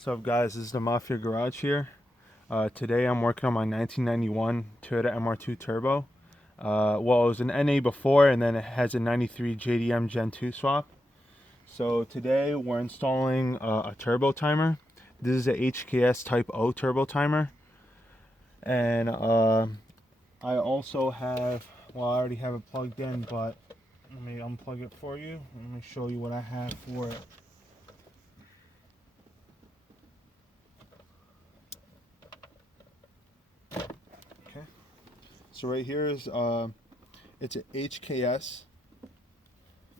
What's up, guys? This is the Mafia Garage here. Today I'm working on my 1991 Toyota MR2 Turbo. Well, it was an NA before, and then it has a 93 JDM Gen 2 swap. So today we're installing a turbo timer. This is a HKS Type O turbo timer. And I also have, well, I already have it plugged in, but let me unplug it for you. Let me show you what I have for it. Okay. So right here is it's a HKS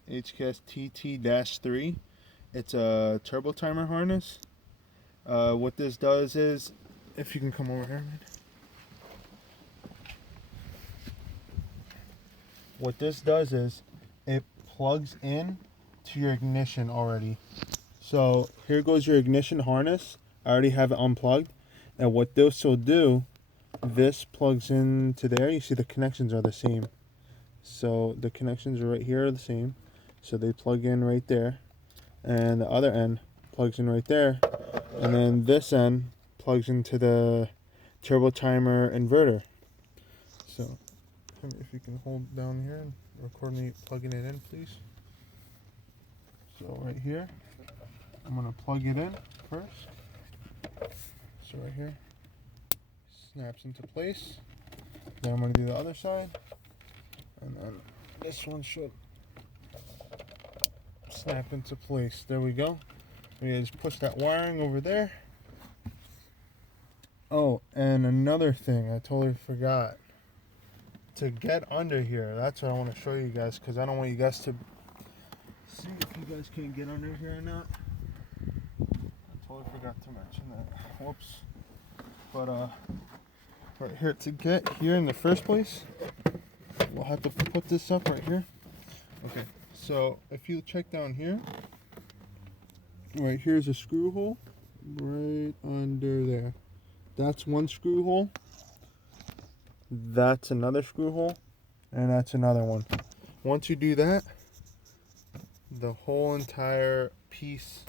TT-3. It's a turbo timer harness. What this does is, if you can come over here, man. What this does is it plugs in to your ignition already. So here goes your ignition harness. I already have it unplugged. And what this will do, this plugs into there. You see the connections are the same. So the connections are right here are the same. So they plug in right there. And the other end plugs in right there. And then this end plugs into the turbo timer inverter. So if you can hold down here and record me plugging it in, please. So right here, I'm gonna plug it in first. So right here, snaps into place. Then I'm gonna do the other side, and then this one should snap into place. There we go. We just push that wiring over there. Oh, and another thing I totally forgot. To get under here, that's what I want to show you guys, because I don't want you guys to see if you guys can get under here or not. I totally forgot to mention that. Whoops. But right here, to get here in the first place, we'll have to put this up right here. Okay, so if you check down here, right here's a screw hole right under there. That's one screw hole. That's another screw hole, and that's another one. Once you do that, the whole entire piece,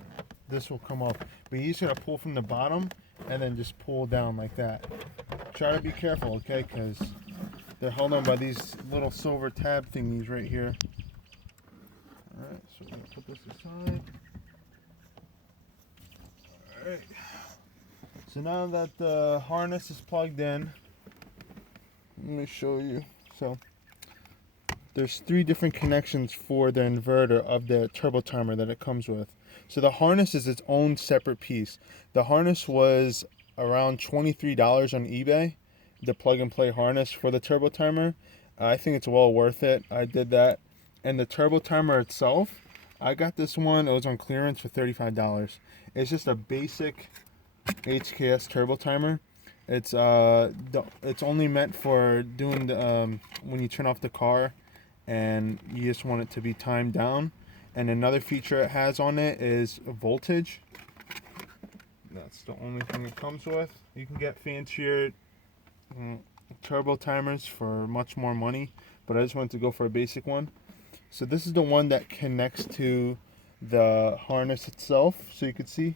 this will come off. But you're just gonna pull from the bottom and then just pull down like that. Try to be careful, okay? Because they're held on by these little silver tab thingies right here. Alright, so we're gonna put this aside. Alright. So now that the harness is plugged in, let me show you. So there's 3 different connections for the inverter of the turbo timer that it comes with. So the harness is its own separate piece. The harness was around $23 on eBay, the plug and play harness for the turbo timer. I think it's well worth it. I did that. And the turbo timer itself, I got this one, it was on clearance for $35. It's just a basic HKS turbo timer. It's only meant for doing the when you turn off the car and you just want it to be timed down. And another feature it has on it is voltage. That's the only thing it comes with. You can get fancier turbo timers for much more money, but I just wanted to go for a basic one. So this is the one that connects to the harness itself. So you can see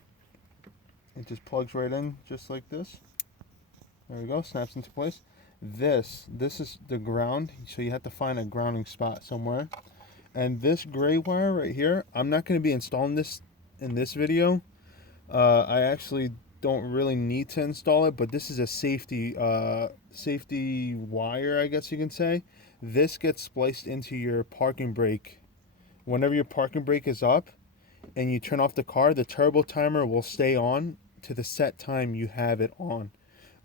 it just plugs right in just like this. There we go, snaps into place. This is the ground, so you have to find a grounding spot somewhere. And this gray wire right here, I'm not going to be installing this in this video. I actually don't really need to install it, but this is a safety wire, I guess you can say. This gets spliced into your parking brake. Whenever your parking brake is up and you turn off the car, the turbo timer will stay on to the set time you have it on.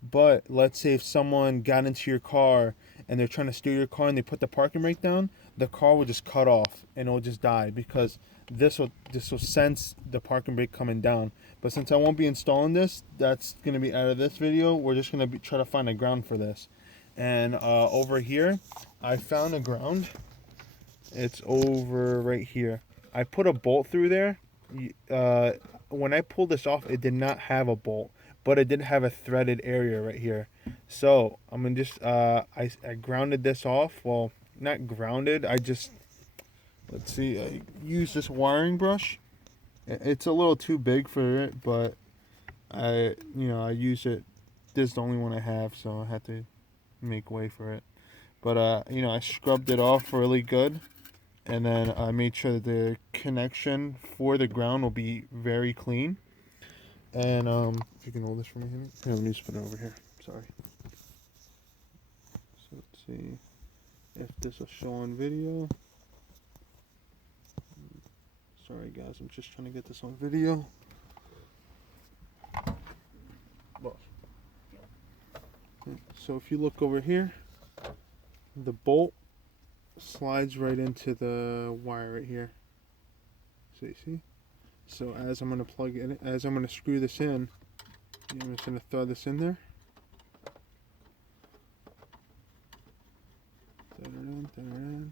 But let's say if someone got into your car and they're trying to steal your car and they put the parking brake down, the car will just cut off and it will just die, because this will sense the parking brake coming down. But since I won't be installing this, that's going to be out of this video. We're just going to try to find a ground for this. And over here, I found a ground. It's over right here. I put a bolt through there. When I pulled this off, it did not have a bolt, but it did have a threaded area right here. So I'm gonna just I grounded this off. Well, not grounded, I just, let's see, I used this wiring brush. It's a little too big for it, but I use it. This is the only one I have, so I had to make way for it. But I scrubbed it off really good, and then I made sure that the connection for the ground will be very clean. And if you can hold this for me, here, let me just put it over here. Sorry. So let's see if this will show on video. Sorry guys, I'm just trying to get this on video. So if you look over here, the bolt slides right into the wire right here. So you see? So as I'm going to plug it, as I'm going to screw this in, I'm just going to throw this in there. And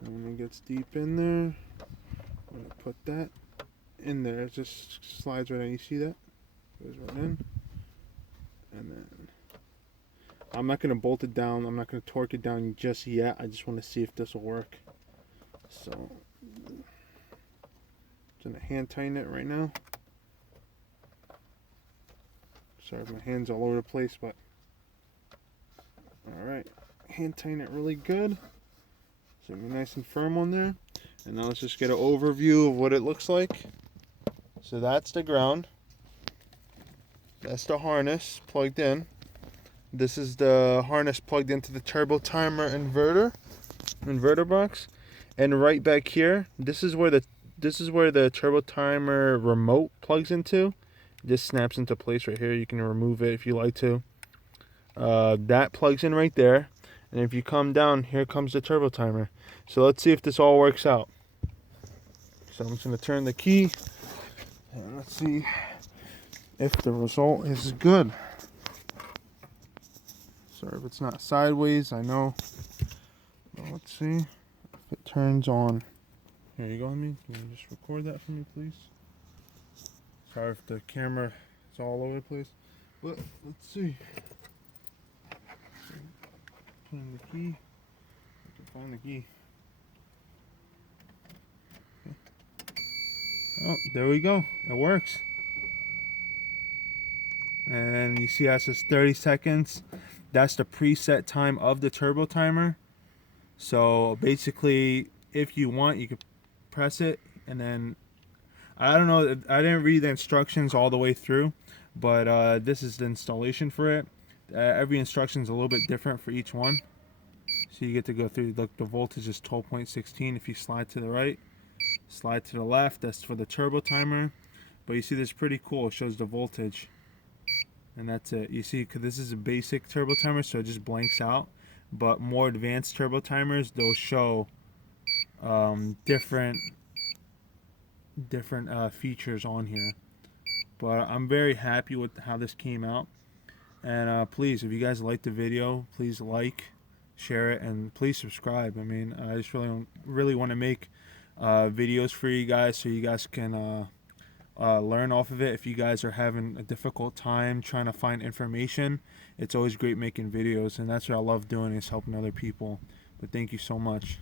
when it gets deep in there, I'm going to put that in there. It just slides right in. You see that? Goes right in. And then I'm not going to bolt it down. I'm not going to torque it down just yet. I just want to see if this will work. So I'm going to hand tighten it right now. Sorry, my hand's all over the place, but alright. Hand tighten it really good. So be nice and firm on there. And now let's just get an overview of what it looks like. So that's the ground. That's the harness plugged in. This is the harness plugged into the turbo timer inverter box. And right back here, this is where the turbo timer remote plugs into. It just snaps into place right here. You can remove it if you like to. That plugs in right there. And if you come down, here comes the turbo timer. So let's see if this all works out. So I'm just going to turn the key. And let's see if the result is good. Sorry if it's not sideways, I know. Well, let's see if it turns on. Here you go, honey. Can you just record that for me, please? Sorry if the camera is all over the place. But let's see. Turn the key. I can find the key. Okay. Oh, there we go. It works. And you see how it says 30 seconds. That's the preset time of the turbo timer. So basically, if you want, you could press it, and then I don't know, I didn't read the instructions all the way through, but this is the installation for it. Every instruction is a little bit different for each one. So you get to go through, look, the voltage is 12.16. If you slide to the right, slide to the left, that's for the turbo timer. But you see this pretty cool, it shows the voltage. And that's it. You see, because this is a basic turbo timer, so it just blanks out. But more advanced turbo timers, they'll show different features on here. But I'm very happy with how this came out. And please, if you guys like the video, please like, share it, and please subscribe. I mean, I just really want to make videos for you guys, so you guys can learn off of it. If you guys are having a difficult time trying to find information, it's always great making videos, and that's what I love doing, is helping other people. But thank you so much.